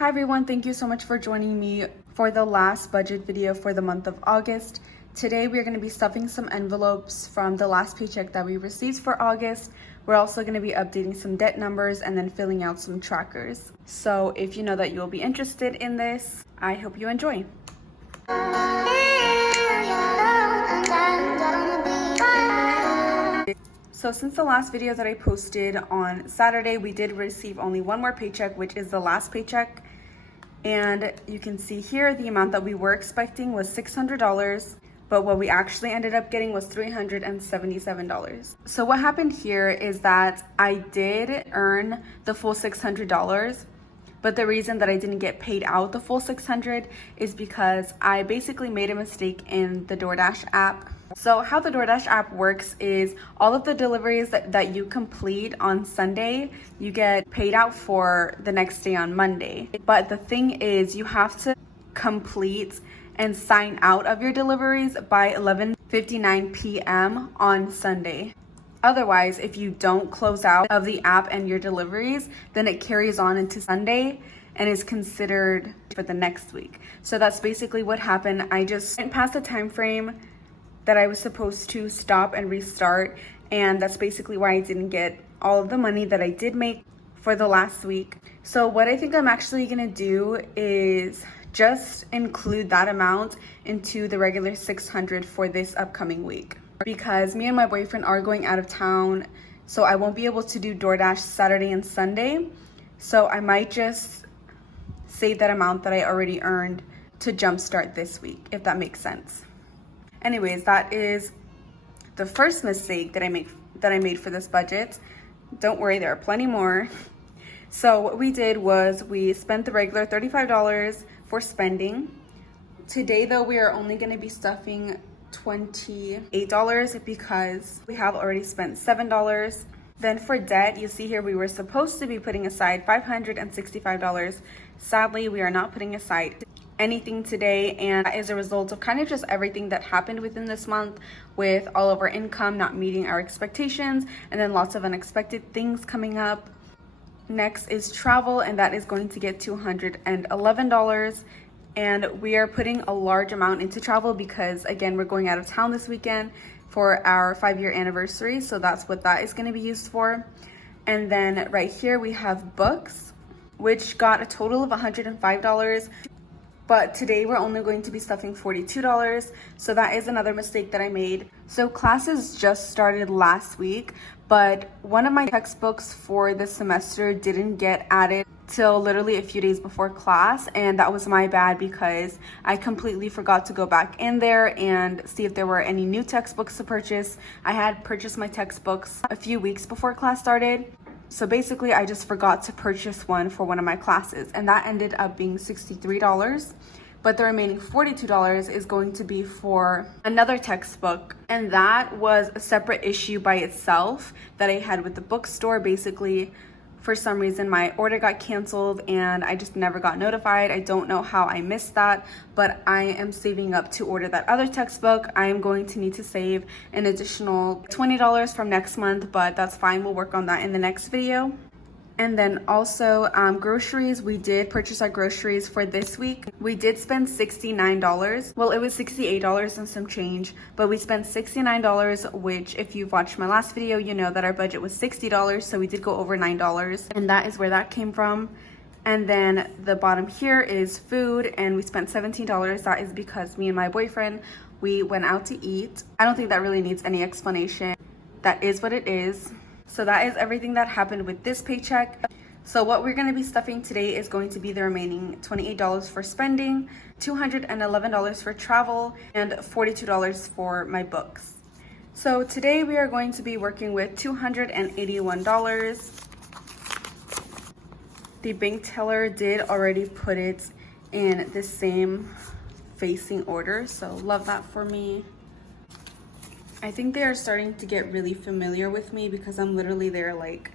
Hi everyone, thank you so much for joining me for the last budget video for the month of August. Today we're going to be stuffing some envelopes from the last paycheck that we received for August. We're also going to be updating some debt numbers and then filling out some trackers. So if you know that you'll be interested in this, I hope you enjoy. So since the last video that I posted on Saturday, we did receive only one more paycheck, which is the last paycheck. And you can see here the amount that we were expecting was $600, but what we actually ended up getting was $377. So what happened here is that I did earn the full $600, but the reason that I didn't get paid out the full $600 is because I basically made a mistake in the DoorDash app. So how the DoorDash app works is all of the deliveries that you complete on Sunday, you get paid out for the next day on Monday. But the thing is, you have to complete and sign out of your deliveries by 11:59 p.m. on Sunday. Otherwise, if you don't close out of the app and your deliveries, then it carries on into Sunday and is considered for the next week. So that's basically what happened. I just went past the time frame that I was supposed to stop and restart, and that's basically why I didn't get all of the money that I did make for the last week. So what I think I'm actually gonna do is just include that amount into the regular $600 for this upcoming week, because me and my boyfriend are going out of town, so I won't be able to do DoorDash Saturday and Sunday. So I might just save that amount that I already earned to jumpstart this week, if that makes sense. Anyways, that is the first mistake that I made for this budget. Don't worry, there are plenty more. So what we did was we spent the regular $35 for spending. Today though, we are only going to be stuffing $28 because we have already spent $7. Then for debt, you see here we were supposed to be putting aside $565. Sadly, we are not putting aside anything today, and that is a result of kind of just everything that happened within this month, with all of our income not meeting our expectations and then lots of unexpected things coming up. Next is travel, and that is going to get $211, and we are putting a large amount into travel because again, we're going out of town this weekend for our 5-year anniversary, so that's what that is going to be used for. And then right here we have books, which got a total of $105. But today we're only going to be stuffing $42, so that is another mistake that I made. So classes just started last week, but one of my textbooks for this semester didn't get added till literally a few days before class, and that was my bad because I completely forgot to go back in there and see if there were any new textbooks to purchase. I had purchased my textbooks a few weeks before class started. So basically, I just forgot to purchase one for one of my classes, and that ended up being $63. But the remaining $42 is going to be for another textbook, and that was a separate issue by itself that I had with the bookstore. Basically, for some reason, my order got canceled and I just never got notified. I don't know how I missed that, but I am saving up to order that other textbook. I am going to need to save an additional $20 from next month, but that's fine. We'll work on that in the next video. And then also groceries, we did purchase our groceries for this week. We did spend $69. Well, it was $68 and some change, but we spent $69, which if you've watched my last video, you know that our budget was $60, so we did go over $9, and that is where that came from. And then the bottom here is food, and we spent $17. That is because me and my boyfriend, we went out to eat. I don't think that really needs any explanation. That is what it is. So that is everything that happened with this paycheck. So what we're going to be stuffing today is going to be the remaining $28 for spending, $211 for travel, and $42 for my books. So today we are going to be working with $281. The bank teller did already put it in the same facing order, so love that for me. I think they are starting to get really familiar with me because I'm literally there like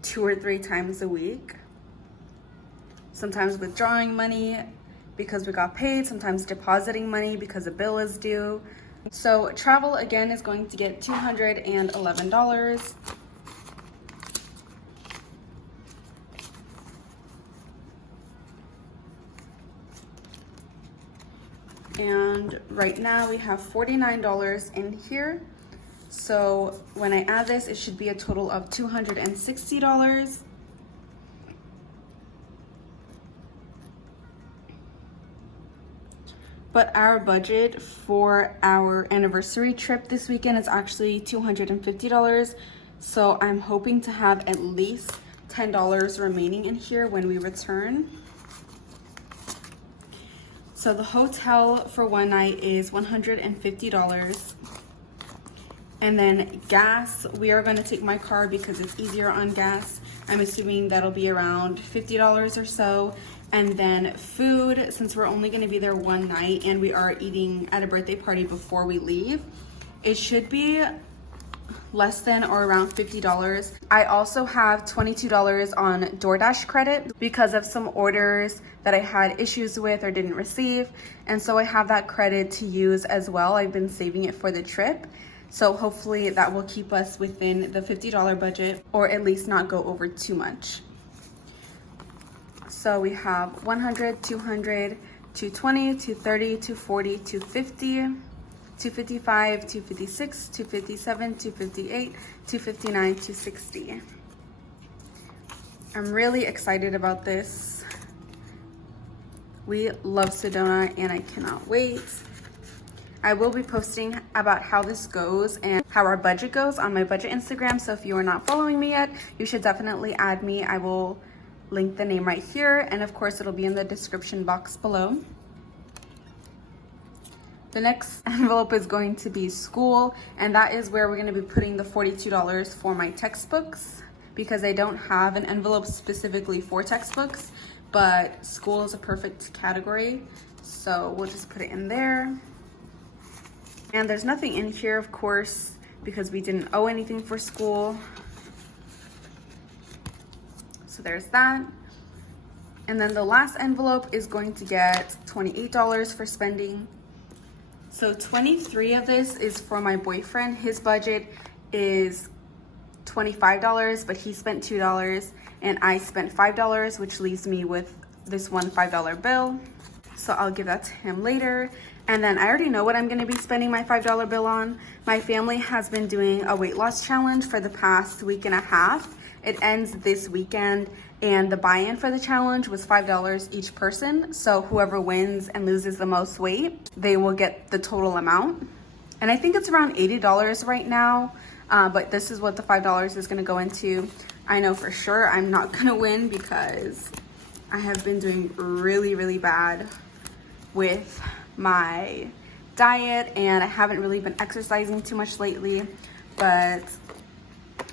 2 or 3 times a week. Sometimes withdrawing money because we got paid, sometimes depositing money because a bill is due. So travel again is going to get $211. And right now we have $49 in here. So when I add this, it should be a total of $260. But our budget for our anniversary trip this weekend is actually $250. So I'm hoping to have at least $10 remaining in here when we return. So the hotel for one night is $150. And then gas, we are gonna take my car because it's easier on gas. I'm assuming that'll be around $50 or so. And then food, since we're only gonna be there one night and we are eating at a birthday party before we leave, it should be less than or around $50. I also have $22 on DoorDash credit because of some orders that I had issues with or didn't receive. And so I have that credit to use as well. I've been saving it for the trip. So hopefully that will keep us within the $50 budget, or at least not go over too much. So we have 100, 200, 220, 230, 240, 250, 255, 256, 257, 258, 259, 260. I'm really excited about this. We love Sedona and I cannot wait. I will be posting about how this goes and how our budget goes on my budget Instagram. So if you are not following me yet, you should definitely add me. I will link the name right here. And of course, it'll be in the description box below. The next envelope is going to be school. And that is where we're going to be putting the $42 for my textbooks, because I don't have an envelope specifically for textbooks, but school is a perfect category. So we'll just put it in there. And there's nothing in here, of course, because we didn't owe anything for school. So there's that. And then the last envelope is going to get $28 for spending. So 23 of this is for my boyfriend. His budget is $25, but he spent $2 and I spent $5, which leaves me with this one $5 bill. So I'll give that to him later. And then I already know what I'm gonna be spending my $5 bill on. My family has been doing a weight loss challenge for the past week and a half. It ends this weekend, and the buy-in for the challenge was $5 each person. So whoever wins and loses the most weight, they will get the total amount. And I think it's around $80 right now, but this is what the $5 is gonna go into. I know for sure I'm not gonna win because I have been doing really, really bad with my diet and I haven't really been exercising too much lately, but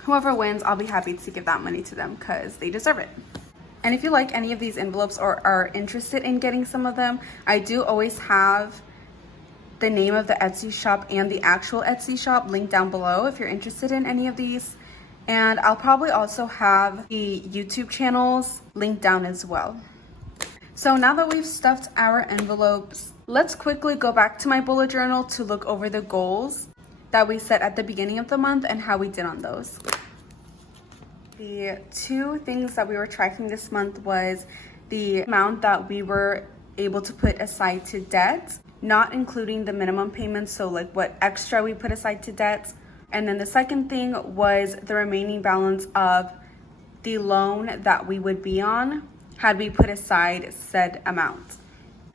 whoever wins, I'll be happy to give that money to them because they deserve it. And if you like any of these envelopes or are interested in getting some of them, I do always have the name of the Etsy shop and the actual Etsy shop linked down below if you're interested in any of these. And I'll probably also have the YouTube channels linked down as well. So now that we've stuffed our envelopes, let's quickly go back to my bullet journal to look over the goals that we set at the beginning of the month and how we did on those. The two things that we were tracking this month was the amount that we were able to put aside to debt, not including the minimum payments, so like what extra we put aside to debt. And then the second thing was the remaining balance of the loan that we would be on had we put aside said amount.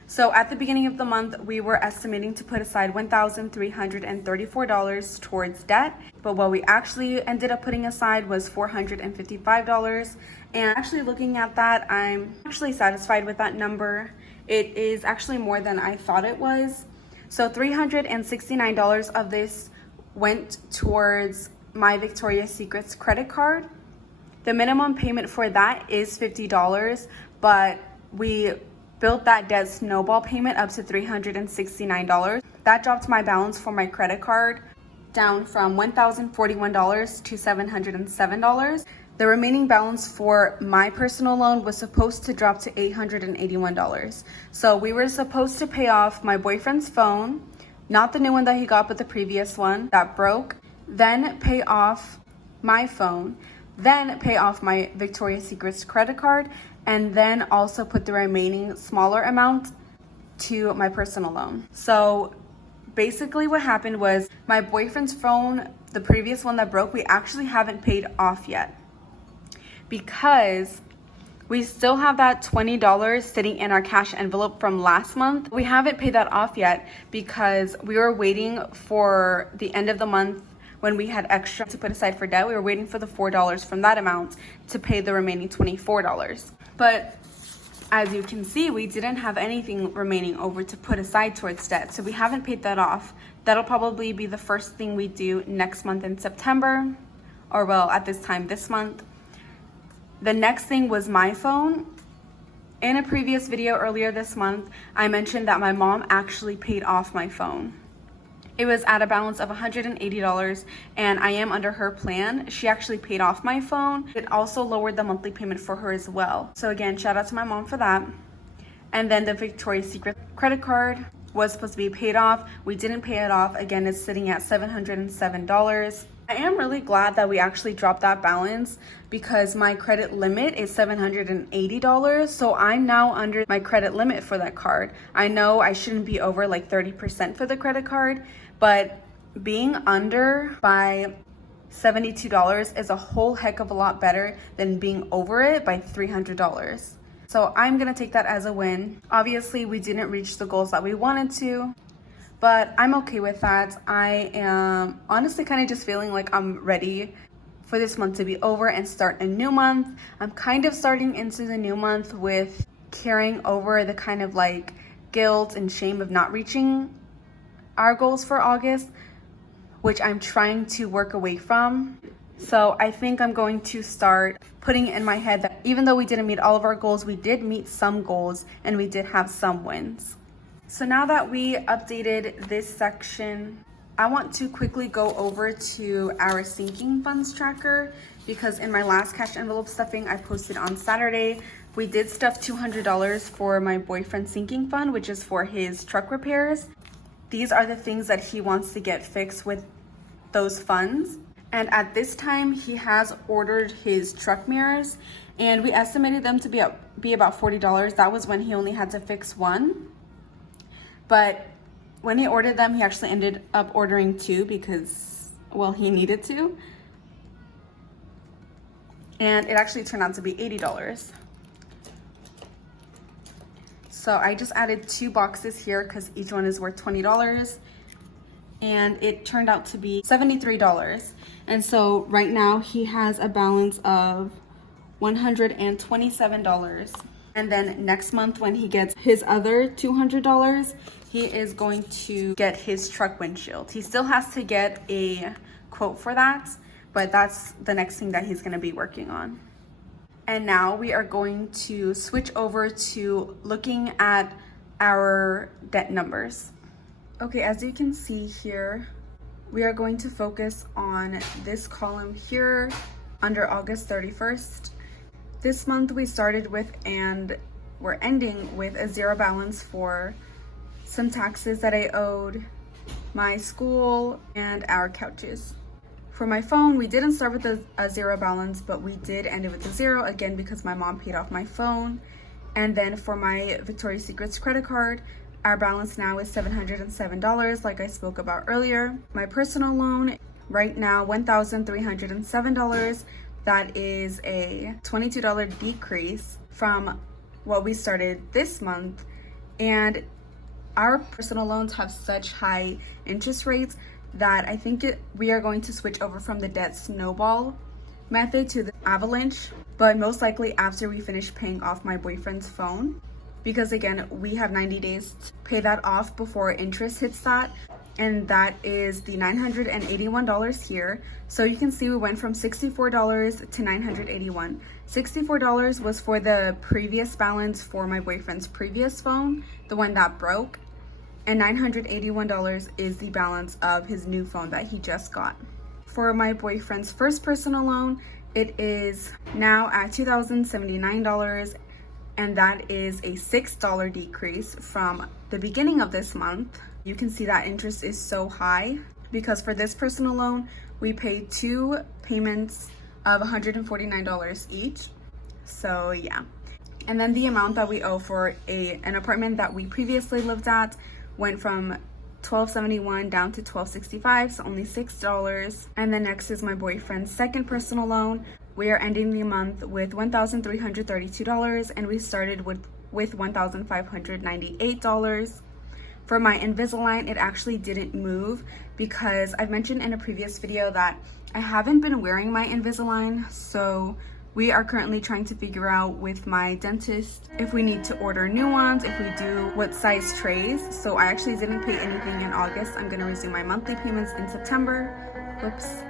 So at the beginning of the month, we were estimating to put aside $1,334 towards debt, but what we actually ended up putting aside was $455. And actually looking at that, I'm actually satisfied with that number. It is actually more than I thought it was. So $369 of this went towards my Victoria's Secret's credit card. The minimum payment for that is $50, but we built that debt snowball payment up to $369. That dropped my balance for my credit card down from $1,041 to $707. The remaining balance for my personal loan was supposed to drop to $881. So we were supposed to pay off my boyfriend's phone, not the new one that he got, but the previous one that broke, then pay off my phone, then pay off my Victoria's Secret's credit card, and then also put the remaining smaller amount to my personal loan. So basically what happened was my boyfriend's phone, the previous one that broke, we actually haven't paid off yet because we still have that $20 sitting in our cash envelope from last month. We haven't paid that off yet because we were waiting for the end of the month when we had extra to put aside for debt. We were waiting for the $4 from that amount to pay the remaining $24. But as you can see, we didn't have anything remaining over to put aside towards debt. So we haven't paid that off. That'll probably be the first thing we do next month in September, or well, at this time this month. The next thing was my phone. In a previous video earlier this month, I mentioned that my mom actually paid off my phone. It was at a balance of $180, and I am under her plan. She actually paid off my phone. It also lowered the monthly payment for her as well. So again, shout out to my mom for that. And then the Victoria's Secret credit card was supposed to be paid off. We didn't pay it off. Again, it's sitting at $707. I am really glad that we actually dropped that balance because my credit limit is $780. So I'm now under my credit limit for that card. I know I shouldn't be over like 30% for the credit card, but being under by $72 is a whole heck of a lot better than being over it by $300. So I'm gonna take that as a win. Obviously, we didn't reach the goals that we wanted to, but I'm okay with that. I am honestly kind of just feeling like I'm ready for this month to be over and start a new month. I'm kind of starting into the new month with carrying over the kind of like guilt and shame of not reaching our goals for August, which I'm trying to work away from. So I think I'm going to start putting in my head that even though we didn't meet all of our goals, we did meet some goals and we did have some wins. So now that we updated this section, I want to quickly go over to our sinking funds tracker because in my last cash envelope stuffing I posted on Saturday, we did stuff $200 for my boyfriend's sinking fund, which is for his truck repairs. These are the things that he wants to get fixed with those funds. And at this time, he has ordered his truck mirrors and we estimated them to be about $40. That was when he only had to fix one. But when he ordered them, he actually ended up ordering two because, well, he needed to. And it actually turned out to be $80. So I just added 2 boxes here because each one is worth $20. And it turned out to be $73. And so right now he has a balance of $127. And then next month when he gets his other $200, he is going to get his truck windshield. He still has to get a quote for that, but that's the next thing that he's gonna be working on. And now we are going to switch over to looking at our debt numbers. Okay, as you can see here, we are going to focus on this column here under August 31st. This month we started with and we're ending with a zero balance for some taxes that I owed, my school, and our couches. For my phone, we didn't start with a zero balance, but we did end it with a zero, again, because my mom paid off my phone. And then for my Victoria's Secret's credit card, our balance now is $707, like I spoke about earlier. My personal loan, right now, $1,307. That is a $22 decrease from what we started this month. And our personal loans have such high interest rates that I think we are going to switch over from the debt snowball method to the avalanche, but most likely after we finish paying off my boyfriend's phone. Because again, we have 90 days to pay that off before interest hits that. And that is the $981 here. So you can see we went from $64 to $981. $64 was for the previous balance for my boyfriend's previous phone, the one that broke. And $981 is the balance of his new phone that he just got. For my boyfriend's first personal loan, it is now at $2,079. And that is a $6 decrease from the beginning of this month. You can see that interest is so high because for this personal loan, we paid 2 payments of $149 each. So yeah. And then the amount that we owe for an apartment that we previously lived at went from $12.71 down to $12.65, so only $6. And then next is my boyfriend's second personal loan. We are ending the month with $1,332, and we started with $1,598. For my Invisalign, it actually didn't move because I've mentioned in a previous video that I haven't been wearing my Invisalign, so we are currently trying to figure out with my dentist if we need to order new ones, if we do, what size trays. So I actually didn't pay anything in August. I'm gonna resume my monthly payments in September. Whoops.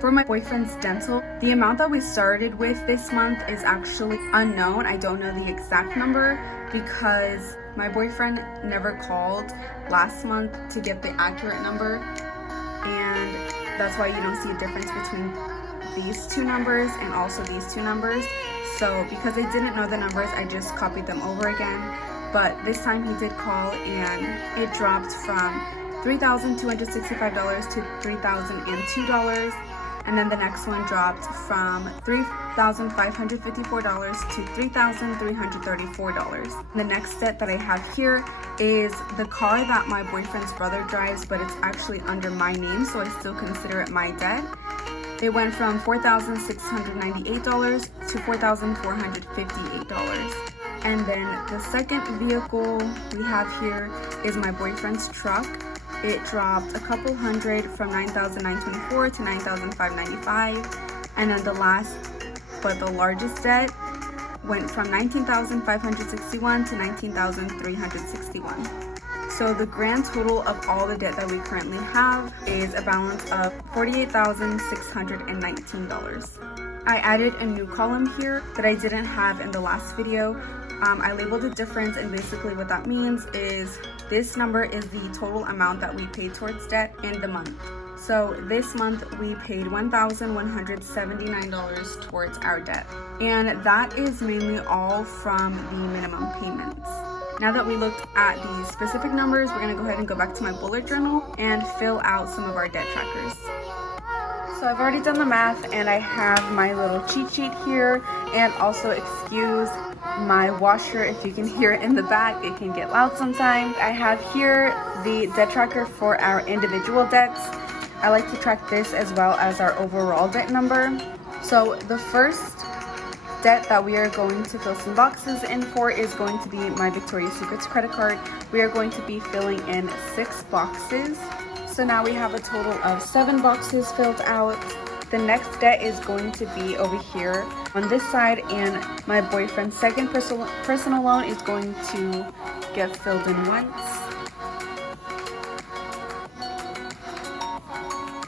For my boyfriend's dental, the amount that we started with this month is actually unknown. I don't know the exact number because my boyfriend never called last month to get the accurate number, and that's why you don't see a difference between these two numbers and also these two numbers. So because I didn't know the numbers, I just copied them over again. But this time he did call, and it dropped from $3,265 to $3,002. And then the next one dropped from $3,554 to $3,334. The next debt that I have here is the car that my boyfriend's brother drives, but it's actually under my name, so I still consider it my debt. It went from $4,698 to $4,458. And then the second vehicle we have here is my boyfriend's truck. It dropped a couple hundred from $9,924 to $9,595. And then the last, but the largest debt went from $19,561 to $19,361. So the grand total of all the debt that we currently have is a balance of $48,619. I added a new column here that I didn't have in the last video. I labeled the difference, and basically what that means is this number is the total amount that we paid towards debt in the month. So this month we paid $1,179 towards our debt. And that is mainly all from the minimum payments. Now that we looked at the specific numbers, we're gonna go ahead and go back to my bullet journal and fill out some of our debt trackers. So I've already done the math, and I have my little cheat sheet here, and also excuse my washer if you can hear it in the back. It can get loud sometimes. I have here the debt tracker for our individual debts. I like to track this as well as our overall debt number. So the first debt that we are going to fill some boxes in for is going to be my Victoria's Secret's credit card. We are going to be filling in 6 boxes. So now we have a total of 7 boxes filled out. The next debt is going to be over here on this side, and my boyfriend's second personal loan is going to get filled in once.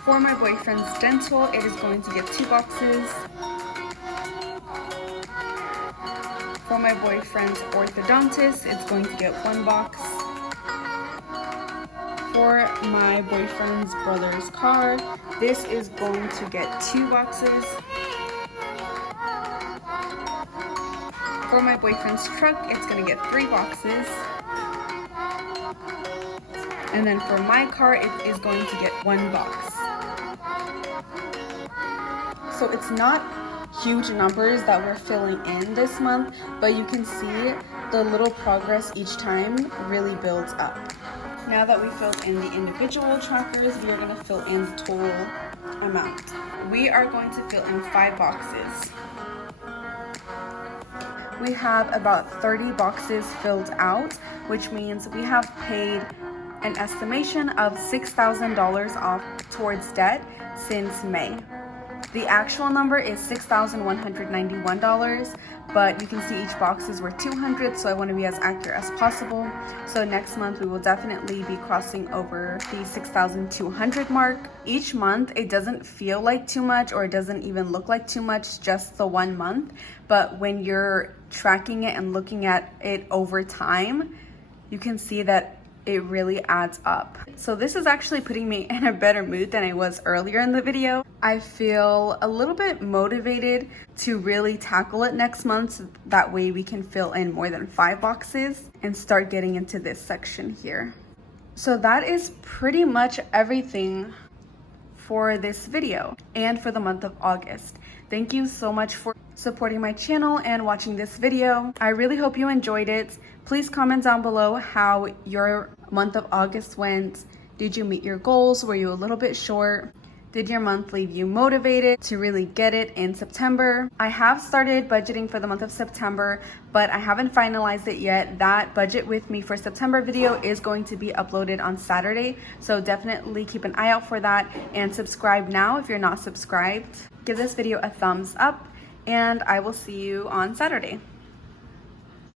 For my boyfriend's dental, it is going to get 2 boxes. For my boyfriend's orthodontist, it's going to get 1 box. For my boyfriend's brother's car, this is going to get 2 boxes. For my boyfriend's truck, it's going to get 3 boxes. And then for my car, it is going to get 1 box. So it's not huge numbers that we're filling in this month, but you can see the little progress each time really builds up. Now that we filled in the individual trackers, we are going to fill in the total amount. We are going to fill in 5 boxes. We have about 30 boxes filled out, which means we have paid an estimation of $6,000 off towards debt since May. The actual number is $6,191, but you can see each box is worth $200, so I want to be as accurate as possible. So next month we will definitely be crossing over the $6,200 mark. Each month it doesn't feel like too much, or it doesn't even look like too much, just the 1 month. But when you're tracking it and looking at it over time, you can see that it really adds up. So this is actually putting me in a better mood than I was earlier in the video. I feel a little bit motivated to really tackle it next month, so that way we can fill in more than 5 boxes and start getting into this section here. So that is pretty much everything for this video and for the month of August. Thank you so much for supporting my channel and watching this video. I really hope you enjoyed it. Please comment down below how your month of August went. Did you meet your goals? Were you a little bit short? Did your month leave you motivated to really get it in September? I have started budgeting for the month of September, but I haven't finalized it yet. That budget with me for September video is going to be uploaded on Saturday, so definitely keep an eye out for that and subscribe now if you're not subscribed. Give this video a thumbs up and I will see you on Saturday.